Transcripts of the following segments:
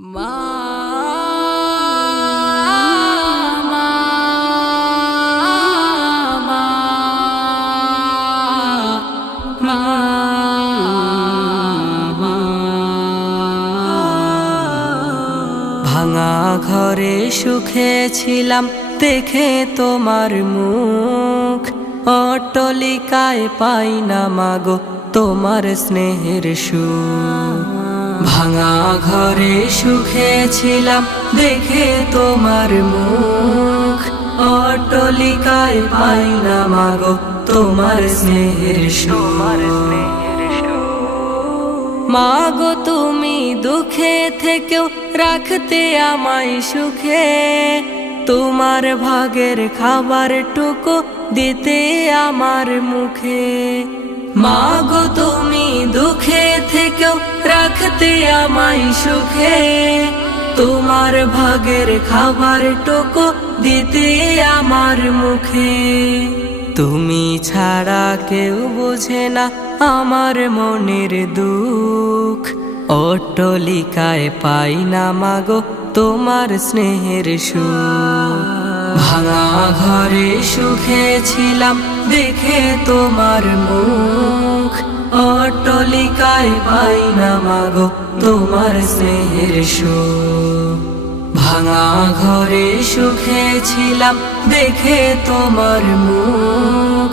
মা মা মা মা ভাঙা ঘরে সুখে ছিলাম দেখে তোমার মুখ, অট্টালিকায় পাই না মাগো তোমার স্নেহের সুখ। ভাঙা ঘরে সুখে ছিলাম দেখে তোমার মুখ, অট্টালিকায় পাই না মাগো তোমার স্নেহের সুখ। মাগো তুমি দুঃখে থেকেও রাখতে আমায় সুখে, তোমার ভাগের খাবার টুকু দিতে আমার মুখে। মাগো তুমি দুঃখে থেকেও রাখতে আমায় সুখে, তোমার ভাগের খাবার টুকু দিতে আমার মুখে। তুমি ছাড়া কেউ বোঝে না আমার মনের দুঃখ, অট্টালিকায় পাই না মাগো তোমার স্নেহের সুখ। ভাঙা ঘরে সুখে ছিলাম দেখে তোমার মুখ, অট্টালিকায় পাই না মাগো তোমার স্নেহের সুখ। ভাঙা ঘরে সুখে ছিলাম দেখে তোমার মুখ,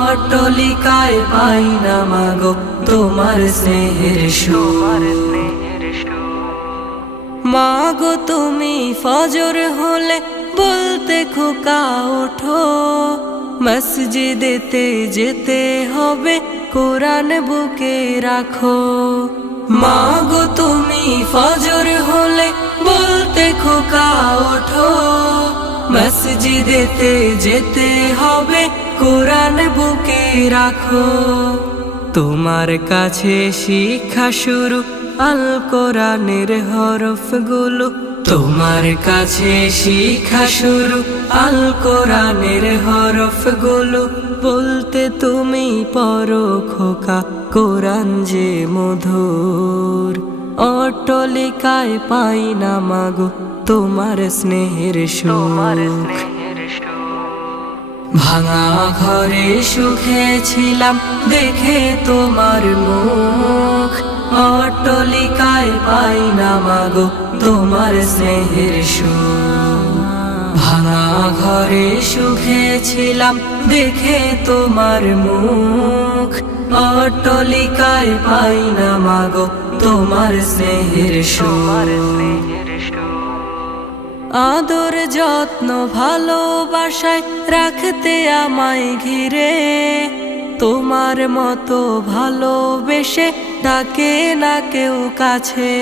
অট্টালিকায় পাই না মাগো তোমার স্নেহের সুখ। মাগো তুমি ফজর হলে বলতে খোকা ওঠো, মসজিদেতে যেতে হবে কোরআন বুকে রাখো। মাগো তুমি ফজর হলে বলতে খোকা ওঠো, মসজিদেতে যেতে হবে কোরআন বুকে রাখো। তোমার কাছে শিক্ষা শুরু আল কোরআনের হরফগুলো, তোমার কাছে শিক্ষা শুরু আল কোরআনের হরফগুলো। বলতে তুমি পড়ো খোকা কোরআন যে মধুর, অট্টালিকায় পাই না মাগো তোমার স্নেহের সুখ। ভাঙা ঘরে সুখে ছিলাম দেখে তোমার মুখ, অট্টালিকায় পাই না মাগো তোমার স্নেহের সুখ। ভাঙা ঘরে সুখে ছিলাম দেখে তোমার মুখ, অট্টালিকায় পাই না মাগো তোমার স্নেহের সুখ। আদর যত্ন ভালোবাসায় রাখতে আমায় ঘিরে, তোমার মতো ভালোবেসে ডাকে না কেউ কাছে।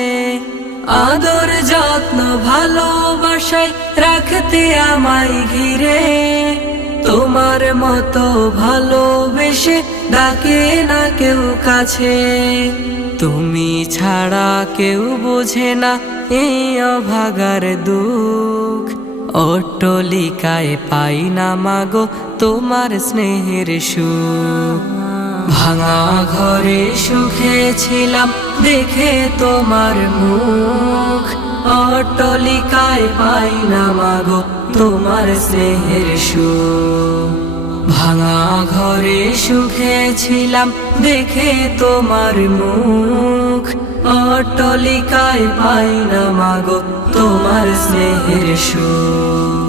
আদর যত্ন ভালোবাসায় রাখতে আমায় ঘিরে, তোমার মতো ভালোবেসে ডাকে না কেউ কাছে। তুমি ছাড়া কেউ বোঝে না এই অভাগার দুঃখ, অট্টালিকায় পাই না মাগো তোমার স্নেহের সুখ। ভাঙা ঘরে সুখে ছিলাম দেখে তোমার মুখ, অট্টালিকায় পাই না মাগো তোমার স্নেহের সুখ। ভাঙা ঘরে সুখে ছিলাম দেখে তোমার মুখ, অট্টালিকায় পাই না মাগো তোমার স্নেহের সুখ।